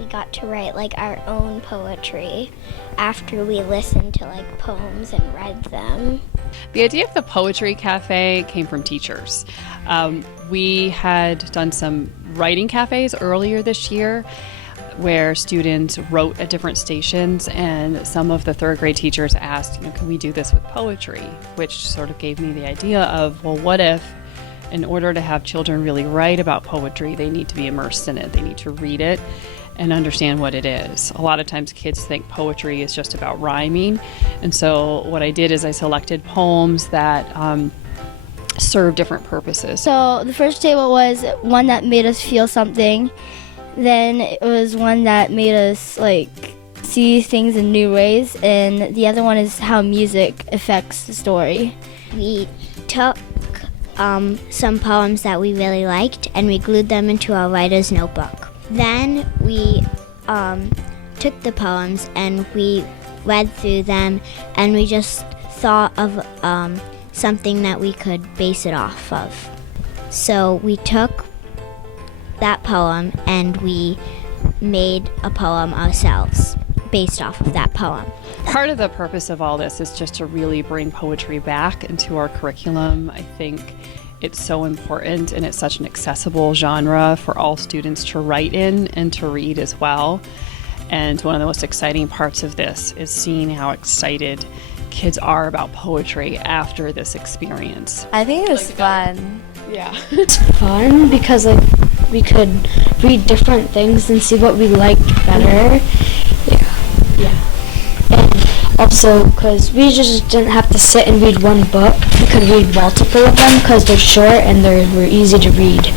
we got to write like our own poetry after we listened to like poems and read them. The idea of the Poetry Cafe came from teachers. We had done some writing cafes earlier this year where students wrote at different stations, and some of the third grade teachers asked, can we do this with poetry? Which sort of gave me the idea of, well, what if in order to have children really write about poetry, they need to be immersed in it. They need to read it and understand what it is. A lot of times kids think poetry is just about rhyming. And so what I did is I selected poems that serve different purposes. So the first table was one that made us feel something. Then it was one that made us like see things in new ways. And the other one is how music affects the story. We took some poems that we really liked and we glued them into our writer's notebook. Then we took the poems and we read through them, and we just thought of something that we could base it off of. So we took that poem and we made a poem ourselves based off of that poem. Part of the purpose of all this is just to really bring poetry back into our curriculum. I think it's so important, and it's such an accessible genre for all students to write in and to read as well. And one of the most exciting parts of this is seeing how excited kids are about poetry after this experience. I think it was fun. Yeah. It's fun because we could read different things and see what we liked better. Yeah. And also because we just didn't have to sit and read one book. We could read multiple of them because they're short and they were easy to read.